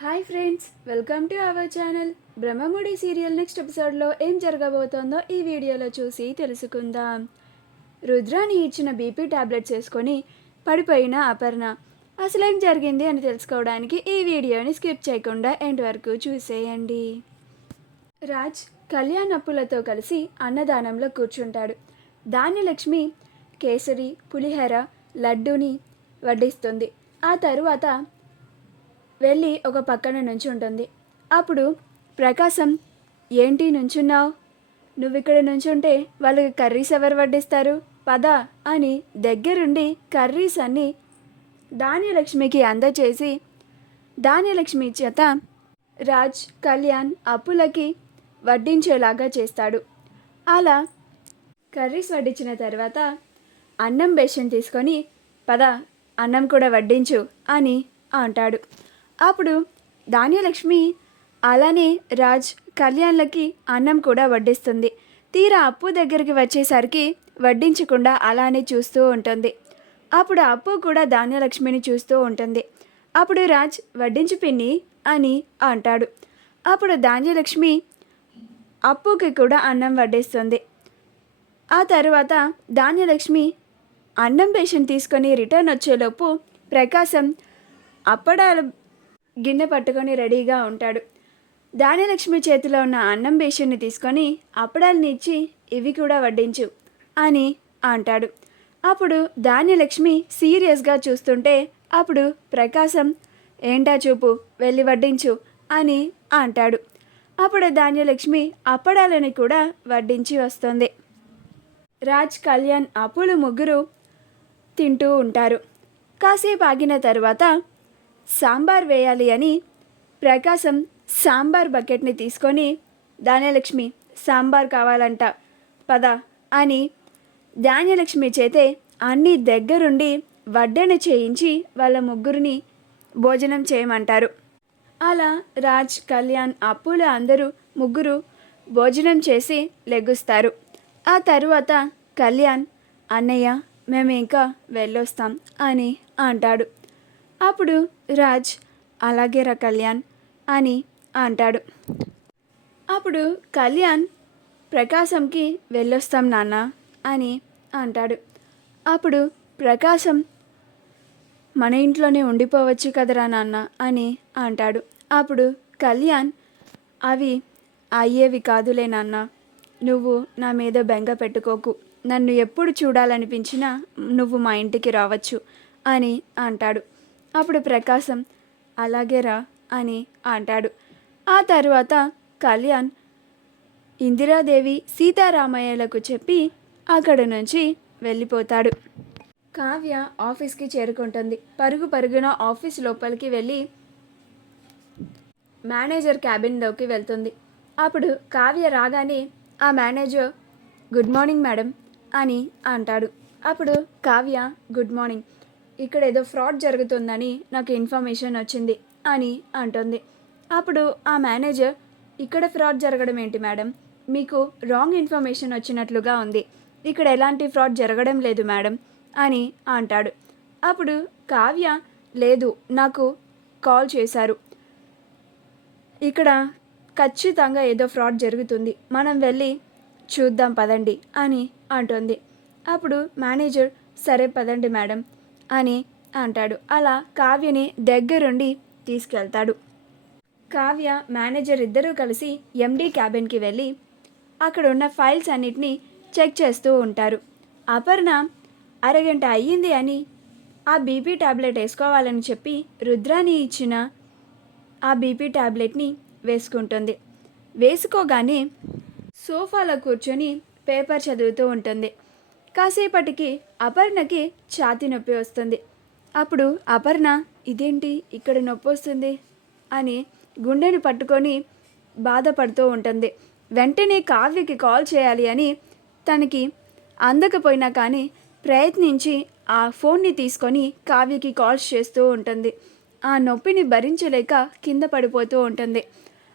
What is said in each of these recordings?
Hi friends, welcome to our channel. Brahmamudi serial next ఎపిసోడ్లో ఏం జరగబోతోందో ఈ వీడియోలో చూసి తెలుసుకుందాం. రుద్రాని ఇచ్చిన బీపీ టాబ్లెట్స్ వేసుకొని పడిపోయిన అపర్ణ అసలేం జరిగింది అని తెలుసుకోవడానికి ఈ వీడియోని స్కిప్ చేయకుండా ఎండ్ వరకు చూసేయండి. రాజ్ కళ్యాణ్ అప్పులతో కలిసి అన్నదానంలో కూర్చుంటాడు. ధాన్యలక్ష్మి కేసరి, పులిహోర, లడ్డూని వడ్డిస్తుంది. ఆ తరువాత వెళ్ళి ఒక పక్కన నుంచుంటుంది. అప్పుడు ప్రకాశం, ఏంటి నుంచున్నావు? నువ్వు ఇక్కడ నుంచుంటే వాళ్ళకి కర్రీస్ ఎవరు వడ్డిస్తారు? పద అని దగ్గరుండి కర్రీస్ అన్నీ ధాన్యలక్ష్మికి అందచేసి ధాన్యలక్ష్మి చేత రాజ్ కళ్యాణ్ అప్పులకి వడ్డించేలాగా చేస్తాడు. అలా కర్రీస్ వడ్డించిన తర్వాత అన్నం బేషన్ తీసుకొని పద అన్నం కూడా వడ్డించు అని అంటాడు. అప్పుడు ధాన్యలక్ష్మి అలానే రాజ్ కళ్యాణ్లకి అన్నం కూడా వడ్డిస్తుంది. తీరా అప్పు దగ్గరికి వచ్చేసరికి వడ్డించకుండా అలానే చూస్తూ ఉంటుంది. అప్పుడు అప్పు కూడా ధాన్యలక్ష్మిని చూస్తూ ఉంటుంది. అప్పుడు రాజ్ వడ్డించు పిన్ని అని అంటాడు. అప్పుడు ధాన్యలక్ష్మి అప్పుకి కూడా అన్నం వడ్డిస్తుంది. ఆ తర్వాత ధాన్యలక్ష్మి అన్నం పేషెంట్ తీసుకొని రిటర్న్ వచ్చేలోపు ప్రకాశం అప్పడాల గిన్నె పట్టుకొని రెడీగా ఉంటాడు. ధాన్యలక్ష్మి చేతిలో ఉన్న అన్నం బేషన్ని తీసుకొని అప్పడాలని ఇచ్చి ఇవి కూడా వడ్డించు అని అంటాడు. అప్పుడు ధాన్యలక్ష్మి సీరియస్గా చూస్తుంటే అప్పుడు ప్రకాశం, ఏంటా చూపు, వెళ్ళి వడ్డించు అని అంటాడు. అప్పుడు ధాన్యలక్ష్మి అప్పడాలని కూడా వడ్డించి వస్తుంది. రాజ్ కళ్యాణ్ అప్పులు ముగ్గురు తింటూ ఉంటారు. కాసేపు ఆగిన తర్వాత సాంబార్ వేయాలి అని ప్రకాశం సాంబార్ బకెట్ని తీసుకొని ధాన్యలక్ష్మి సాంబార్ కావాలంట పద అని ధాన్యలక్ష్మి చేతే అన్నీ దగ్గరుండి వడ్డన చేయించి వాళ్ళ ముగ్గురిని భోజనం చేయమంటారు. అలా రాజ్ కళ్యాణ్ అప్పులు అందరూ ముగ్గురు భోజనం చేసి లెగుస్తారు. ఆ తరువాత కళ్యాణ్, అన్నయ్య మేము ఇంకా వెళ్ళొస్తాం అని అంటాడు. అప్పుడు రాజ్, అలాగేరా కళ్యాణ్ అని అంటాడు. అప్పుడు కళ్యాణ్ ప్రకాశంకి వెళ్ళొస్తాం నాన్న అని అంటాడు. అప్పుడు ప్రకాశం, మన ఇంట్లోనే ఉండిపోవచ్చు కదరా నాన్న అని అంటాడు. అప్పుడు కళ్యాణ్, అవి అయ్యేవి కాదులే నాన్న, నువ్వు నా మీద బెంగ పెట్టుకోకు, నన్ను ఎప్పుడు చూడాలనిపించినా నువ్వు మా ఇంటికి రావచ్చు అని అంటాడు. అప్పుడు ప్రకాశం, అలాగే రా అని అంటాడు. ఆ తర్వాత కళ్యాణ్ ఇందిరాదేవి సీతారామయ్యలకు చెప్పి అక్కడ నుంచి వెళ్ళిపోతాడు. కావ్య ఆఫీస్కి చేరుకుంటుంది. పరుగు పరుగున ఆఫీస్ లోపలికి వెళ్ళి మేనేజర్ క్యాబిన్లోకి వెళ్తుంది. అప్పుడు కావ్య రాగానే ఆ మేనేజర్, గుడ్ మార్నింగ్ మేడం అని అంటాడు. అప్పుడు కావ్య, గుడ్ మార్నింగ్, ఇక్కడ ఏదో ఫ్రాడ్ జరుగుతుందని నాకు ఇన్ఫర్మేషన్ వచ్చింది అని అంటుంది. అప్పుడు ఆ మేనేజర్, ఇక్కడ ఫ్రాడ్ జరగడం ఏంటి మేడం, మీకు రాంగ్ ఇన్ఫర్మేషన్ వచ్చినట్లుగా ఉంది, ఇక్కడ ఎలాంటి ఫ్రాడ్ జరగడం లేదు మేడం అని అంటాడు. అప్పుడు కావ్య, లేదు నాకు కాల్ చేశారు, ఇక్కడ ఖచ్చితంగా ఏదో ఫ్రాడ్ జరుగుతుంది, మనం వెళ్ళి చూద్దాం పదండి అని అంటుంది. అప్పుడు మేనేజర్, సరే పదండి మేడం అని అంటాడు. అలా కావ్యని దగ్గరుండి తీసుకెళ్తాడు. కావ్య మేనేజర్ ఇద్దరూ కలిసి ఎండి క్యాబిన్కి వెళ్ళి అక్కడ ఉన్న ఫైల్స్ అన్నిటినీ చెక్ చేస్తూ ఉంటారు. అపర్ణ అరగంట అయ్యింది అని ఆ బీపీ ట్యాబ్లెట్ వేసుకోవాలని చెప్పి రుద్రాని ఇచ్చిన ఆ బీపీ ట్యాబ్లెట్ని వేసుకుంటుంది. వేసుకోగానే సోఫాలో కూర్చొని పేపర్ చదువుతూ ఉంటుంది. కాసేపటికి అపర్ణకి ఛాతీ నొప్పి వస్తుంది. అప్పుడు అపర్ణ, ఇదేంటి ఇక్కడ నొప్పి వస్తుంది అని గుండెని పట్టుకొని బాధపడుతూ ఉంటుంది. వెంటనే కావ్యకి కాల్ చేయాలి అని తనకి అందకపోయినా కానీ ప్రయత్నించి ఆ ఫోన్ని తీసుకొని కావ్యకి కాల్స్ చేస్తూ ఉంటుంది. ఆ నొప్పిని భరించలేక కింద పడిపోతూ ఉంటుంది.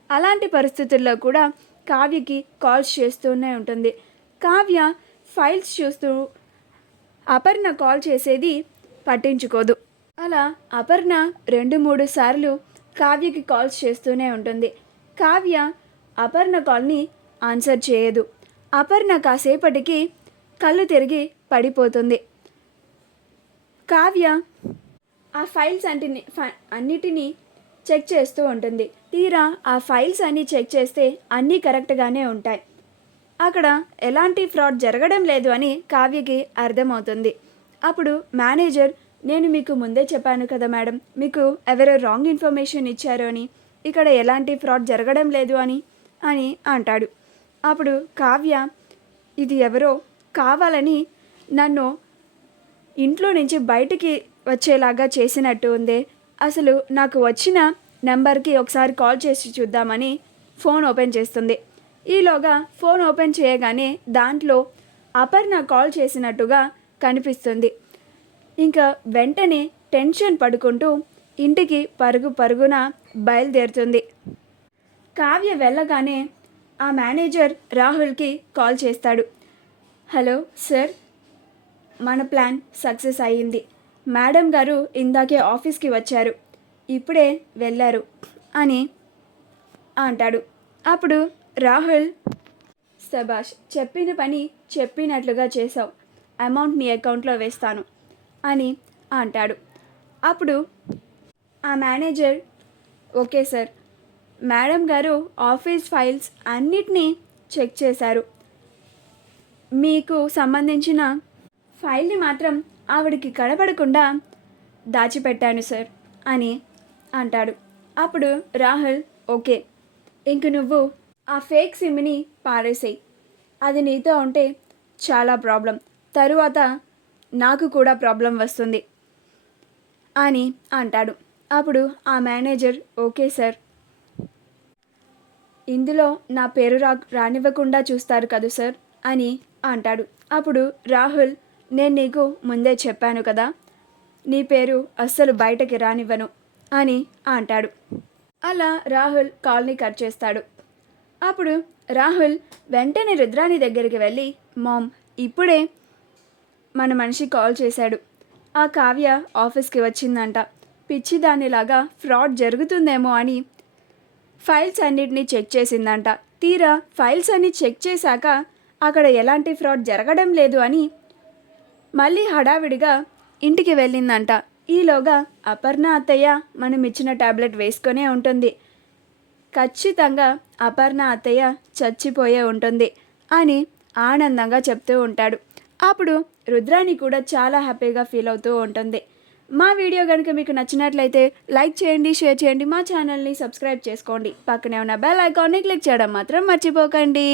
అలాంటి పరిస్థితుల్లో కూడా కావ్యకి కాల్స్ చేస్తూనే ఉంటుంది. కావ్య ఫైల్స్ చూస్తూ అపర్ణ కాల్ చేసేది పట్టించుకోదు. అలా అపర్ణ 2-3 సార్లు కావ్యకి కాల్స్ చేస్తూనే ఉంటుంది. కావ్య అపర్ణ కాల్ని ఆన్సర్ చేయదు. అపర్ణ కాసేపటికి కళ్ళు తిరిగి పడిపోతుంది. కావ్య ఆ ఫైల్స్ అన్నిటినీ చెక్ చేస్తూ ఉంటుంది. తీరా ఆ ఫైల్స్ అన్నీ చెక్ చేస్తే అన్నీ కరెక్ట్గానే ఉంటాయి. అక్కడ ఎలాంటి ఫ్రాడ్ జరగడం లేదు అని కావ్యకి అర్థమవుతుంది. అప్పుడు మేనేజర్, నేను మీకు ముందే చెప్పాను కదా మేడం, మీకు ఎవరో రాంగ్ ఇన్ఫర్మేషన్ ఇచ్చారు అని, ఇక్కడ ఎలాంటి ఫ్రాడ్ జరగడం లేదు అని అంటాడు. అప్పుడు కావ్య, ఇది ఎవరో కావాలని నన్ను ఇంట్లో నుంచి బయటికి వచ్చేలాగా చేసినట్టు ఉందే, అసలు నాకు వచ్చిన నెంబర్కి ఒకసారి కాల్ చేసి చూద్దామని ఫోన్ ఓపెన్ చేస్తుంది. ఈలోగా ఫోన్ ఓపెన్ చేయగానే దాంట్లో అపర్ణ కాల్ చేసినట్టుగా కనిపిస్తుంది. ఇంకా వెంటనే టెన్షన్ పడుకుంటూ ఇంటికి పరుగున బయలుదేరుతుంది. కావ్య వెళ్ళగానే ఆ మేనేజర్ రాహుల్కి కాల్ చేస్తాడు. హలో సార్, మన ప్లాన్ సక్సెస్ అయ్యింది. మేడం గారు ఇందాకే ఆఫీస్కి వచ్చారు, ఇప్పుడే వెళ్ళారు అని అంటాడు. అప్పుడు రాహుల్, శభాష్, చెప్పిన పని చెప్పినట్లుగా చేసావు, అమౌంట్ నీ అకౌంట్లో వేస్తాను అని అంటాడు. అప్పుడు ఆ మేనేజర్, ఓకే సార్, మేడం గారు ఆఫీస్ ఫైల్స్ అన్నిటినీ చెక్ చేశారు, మీకు సంబంధించిన ఫైల్ని మాత్రం ఆవిడికి కనపడకుండా దాచిపెట్టాను సార్ అని అంటాడు. అప్పుడు రాహుల్, ఓకే, ఇంక నువ్వు ఆ ఫేక్ సిమ్ని పారేసేయి, అది నీతో ఉంటే చాలా ప్రాబ్లం, తరువాత నాకు కూడా ప్రాబ్లం వస్తుంది అని అంటాడు. అప్పుడు ఆ మేనేజర్, ఓకే సార్, ఇందులో నా పేరు రానివ్వకుండా చూస్తారు కదా సార్ అని అంటాడు. అప్పుడు రాహుల్, నేను నీకు ముందే చెప్పాను కదా, నీ పేరు అస్సలు బయటకి రానివ్వను అని అంటాడు. అలా రాహుల్ కాల్ని కట్ చేస్తాడు. అప్పుడు రాహుల్ వెంటనే రుద్రాణి దగ్గరికి వెళ్ళి, మామ్, ఇప్పుడే మన మనిషి కాల్ చేశాడు, ఆ కావ్య ఆఫీస్కి వచ్చిందంట, పిచ్చిదానిలాగా ఫ్రాడ్ జరుగుతుందేమో అని ఫైల్స్ అన్నిటినీ చెక్ చేసిందంట. తీరా ఫైల్స్ అన్నీ చెక్ చేశాక అక్కడ ఎలాంటి ఫ్రాడ్ జరగడం లేదు అని మళ్ళీ హడావిడిగా ఇంటికి వెళ్ళిందంట. ఈలోగా అపర్ణ అత్తయ్య మనం ఇచ్చిన టాబ్లెట్ వేసుకొనే ఉంటుంది, ఖచ్చితంగా అపర్ణ అత్తయ్య చచ్చిపోయే ఉంటుంది అని ఆనందంగా చెప్తూ ఉంటాడు. అప్పుడు రుద్రాణి కూడా చాలా హ్యాపీగా ఫీల్ అవుతూ ఉంటుంది. మా వీడియో కనుక మీకు నచ్చినట్లయితే లైక్ చేయండి, షేర్ చేయండి, మా ఛానల్ని సబ్స్క్రైబ్ చేసుకోండి, పక్కనే ఉన్న బెల్ ఐకాన్ని క్లిక్ చేయడం మాత్రం మర్చిపోకండి.